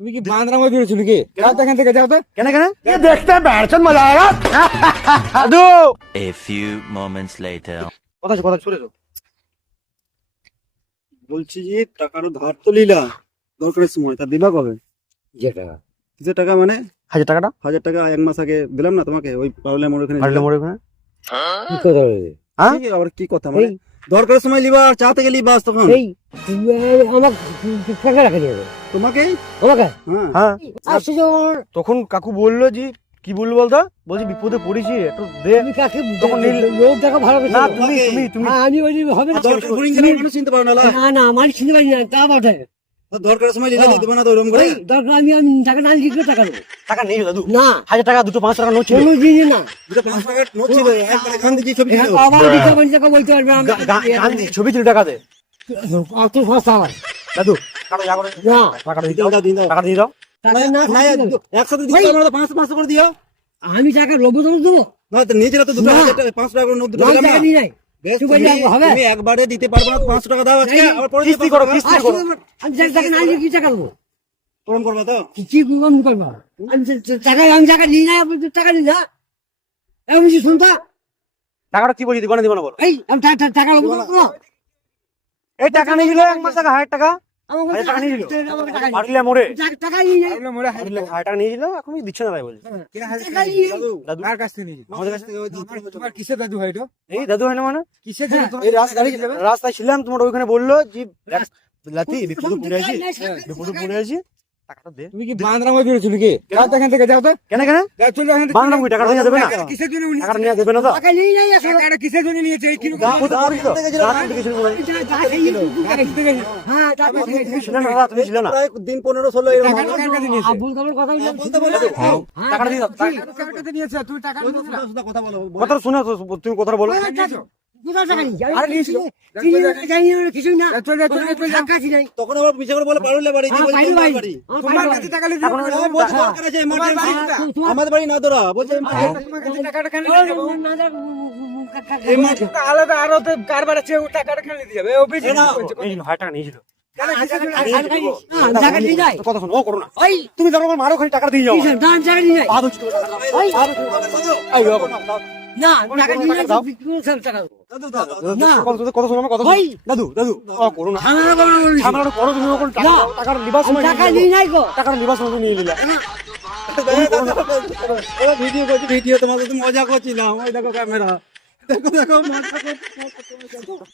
তুমি কি বান্দরা মধ্যে রয়েছো নাকি? যাও তো এখান থেকে, যাও তো। কেন কেন দেখতে বেড়াচ্ছেন মজা আয়েগা দাদু। A few moments later. কথা ছুড়ে যাও। বলছি যে টাকারও ধার তো লিলা দরকারের সময়, তা দিবা কবে? যেটা কিসের টাকা মানে? 1000 টাকাটা 1000 টাকা 1 মাস আগে দিলাম না তোমাকে, ওই পারলে মোড় ওখানে হারলে মোড়ে ওখানে। কি কথা বলে? হ্যাঁ? কি আবার কি কথা মানে? দরকারের সময় লিবা আর চাতে গেলি বাস তখন এই তুমি আমাকে টাকা রাখা দিবে তোমাকে। আমাকে হ্যাঁ হ্যাঁ আশ্চর্য। তখন কাকু বললো যে কি বললো বলতো, বলছি বিপদে পড়েছি একটু দে। তুমি কাকে তখন লোক টাকা ভালো না তুমি আমি বলি হবে না। দরকার ঘুরিং গেলে মানুষ চিনতে পারে না লা। না না আমার চিনতে পারি না, তা বটে। দরকারের সময় লিলা দিতে না তো ওরকম করে। এই দরকার আমি টাকা না কি করে টাকা দেবো? টাকা নেই দাদু। না 1000 টাকা দুটো 5 টাকা নোট ছিল। কোনো জিনিস না। দুটো 5 টাকা নোট ছিল, একবারে গান্ধী জি ছবি ছিল। এখানে আবার দিতে পারি টাকা বলতে পারবে না। গান্ধী ছবি ছিল, টাকা দে অত সস্তা আমার দাদু। টাকা যা করে না। টাকাটা দিয়ে দিন দাও, দাও দিন দাও। টাকা দিয়ে দাও। টাকা না না একসাথে দিতে পারবো না তো 500 করে দিও। আমি টাকা লোভ দেবো না তো নিচে তো দুটো না। 1000 টাকা 5 টাকা করে নোট দুটো না দিলাম না। টাকা নিয়ে নাই। বেশ, তুই বললি হবে? তুমি একবারে দিতে পারবো না তো 500 টাকা দাও আজকে, আবার পরে কিস্তি করো, কিস্তি আর করো। আমি টাকা না নিয়ে কি টাকা দেবো? ওরকম করবে তো। কি কম করবো? আমি আমি টাকা নিয়ে নাই, আপনি টাকা নিয়ে না। এমন কিছু শুনতা? টাকাটা কি বলছি, দিবা না দিবা না বলো। এই আমি টাকা লোভ দেবো। এই টাকা নিয়ে ছিল 1 মাস টাকা 1000 টাকা। আমাকে 1000 টাকা নিয়েছিল আমাকে টাকা পারলে মোড়ে। টাকা নিয়ে নাই। 1000 টাকা নিয়েছিল, এখন দিচ্ছে না তাই বলছে। টাকা নিয়ে নাই। দাদু কার কাছ থেকে নিয়েছি? আমাদের কাছে থেকে ওই তোমার কিসের দাদু হয় এটা? এই দাদু হয় না মানে কিসের জন্য তোমার এই রাস্তায় ছিলাম, তোমার ওইখানে বললো যে লাতি বিপদে পড়ে আছি, বিপদে পড়ে আছি, টাকাটা দে। তুমি কি বান্দরা মধ্যে রয়েছো নাকি? যাও তো এখান থেকে, যাও তো। কেন কেন যাও, চলো এখান থেকে। বাংলা টাকা নিয়ে দেবে না, কিসের জন্য উনি- টাকাটা নিয়ে দেবে না তো। টাকা নিয়ে নাই আসলে। টাকাটা কিসের জন্য নিয়েছে? এই কিলো বিপদে পড়েছি তো, রাত থেকে ছিল মনে হয়। হ্যাঁ টাকা তুমি ছিল না দাদা, তুমি ছিল না। প্রায় দিন 15-16 এরকম হবে। কার কাছে নিয়েছে? আবুল কাবুল কথা বলে বলতে বলো। হ্যাঁ, টাকাটা দিয়ে দাও। কার কাছে নিয়েছে? তুই টাকা নিয়েছিস না? সুদা কথা বলো। কথা শুনে তো, তুমি কথা বলো। কোথায় টাকা নিয়েছে? আরে নিয়েছিল। চিনি না, জানি না, কিছুই না। টাকা ছিল নাই। তখন আবার পিছে করে বলে পারুলে বাড়ি হ্যাঁ, বলে পাইলো ভাই। বাড়ি। আমার তোমার পাইলো কাছে ভাই। টাকা লিখে বলছে দরকার আছে emergency। তোমার- আমাদের বাড়ি না দরা বলছে তোমার কাছে টাকাটা কেন নিয়ে যাবো? আলাদা আরো তো কারবার আছে, ও টাকাটা কেন নিয়ে যাবে? ও বেশি এই 1000 টাকা নিয়েছিল। টাকা নিয়ে যায়। তো কথা শোনো, ও করো না। ওই তুমি ধরো আমার মারো খালি টাকা দিয়ে যাও। কিসের দান টাকা নিয়ে যায়? বাদ হচ্ছে তো টাকা দাও। ওই এই বাবা, না টাকা নিয়ে যায়, বিক্রি করে সব টাকা দেবো। না। কথা শোনো, আমার কথা ওই। শোনো। দাদু দাদু ও করো না। ঝামেলা করো না বলছি। ঝামেলাটা করো তুমি, ওখানে টাকা না। দাও, টাকার লিবাস আমি টাকা নিয়ে নাই গো। টাকার লিবাস নিয়ে নিলে। ভিডিও করছি, ভিডিও তোমাদের তো মজা করছিলাম। ওই দেখো ক্যামেরা, দেখো দেখো মজা করছি।